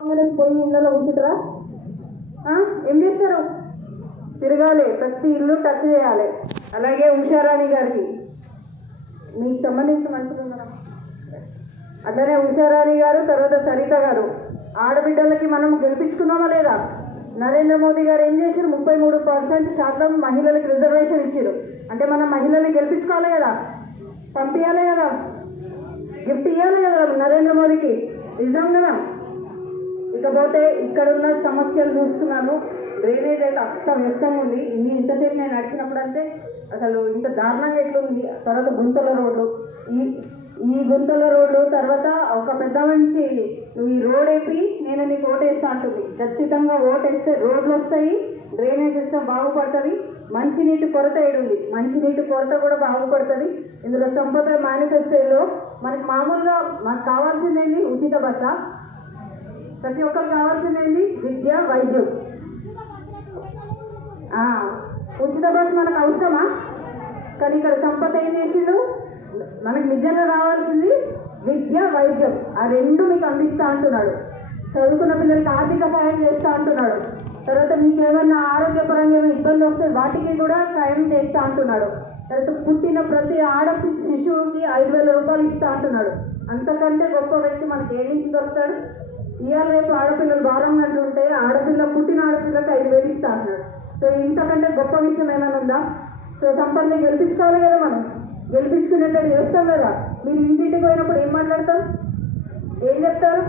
పోయి ఇళ్ళలో ఉంచుతారా? ఏం చేస్తారు? తిరగాలి, ప్రతి ఇల్లు టచ్ చేయాలి. అలాగే ఉషారాణి గారికి మీకు సంబంధించి మంచిగా ఉన్నారా? అట్లనే ఉషారాణి గారు, తర్వాత సరిత గారు, ఆడబిడ్డలకి మనం గెలిపించుకున్నామా లేదా? నరేంద్ర మోదీ గారు ఏం చేశారు? 33% మహిళలకు రిజర్వేషన్ ఇచ్చారు. అంటే మనం మహిళల్ని గెలిపించుకోవాలి కదా, పంపించాలి కదా, గిఫ్ట్ ఇవ్వాలి కదా నరేంద్ర మోదీకి. నిజం కదా? ఇకపోతే ఇక్కడున్న సమస్యలు చూస్తున్నాను. డ్రైనేజ్ అయితే అస్తవ్యస్తంగా ఉంది. ఇంతసేపు నేను నడిచినప్పుడు అంటే అసలు ఇంత దారుణంగా ఎట్లుంది. తర్వాత గుంతల రోడ్లు, ఈ గుంతల రోడ్లు, తర్వాత ఒక పెద్ద మనిషి నువ్వు ఈ రోడ్ వేపి నేను నీకు ఓటేస్తా అంటుంది. ఖచ్చితంగా ఓటేస్తే రోడ్లు వస్తాయి, డ్రైనేజ్ సిస్టమ్ బాగుపడుతుంది. మంచినీటి కొరత ఏడుంది, మంచినీటి కొరత కూడా బాగుపడుతుంది. ఇందులో సంపద మేనిఫెస్టోలో మనకు మామూలుగా మనకు కావాల్సింది ఏంటి? ఉచిత బస్స. ప్రతి ఒక్కరు కావాల్సింది ఏంటి? విద్య, వైద్యం. ఉచిత బస్సు మనకు అవసరమా? కానీ ఇక్కడ సంపద ఏం చేసిండు? మనకు నిజంగా కావాల్సింది విద్య, వైద్యం. ఆ రెండు మీకు అందిస్తా అంటున్నాడు. చదువుకున్న పిల్లలకి ఆర్థిక సహాయం చేస్తా అంటున్నాడు. తర్వాత మీకు ఏమైనా ఆరోగ్యపరంగా ఇబ్బంది వస్తే వాటికి కూడా సాయం చేస్తా అంటున్నాడు. తర్వాత పుట్టిన ప్రతి శిశువుకి 5,000 రూపాయలు ఇస్తా అంటున్నాడు. అంతకంటే గొప్ప వ్యక్తి మనకి ఏ నుంచి దొరుకుతాడు? ఇవాళ రేపు ఆడపిల్లలు భారం ఉంటే పుట్టిన ఆడపిల్లకి 5,000 ఇస్తా అంటున్నాడు. సో ఇంతకంటే గొప్ప విషయం ఏమైనా ఉందా? సో సంపదని గెలిపించుకోవాలి కదా, మనం గెలిపించుకునేటట్టు చేస్తాం కదా. మీరు ఇంటింటికి పోయినప్పుడు ఏం మాట్లాడతారు? ఏం చెప్తారు?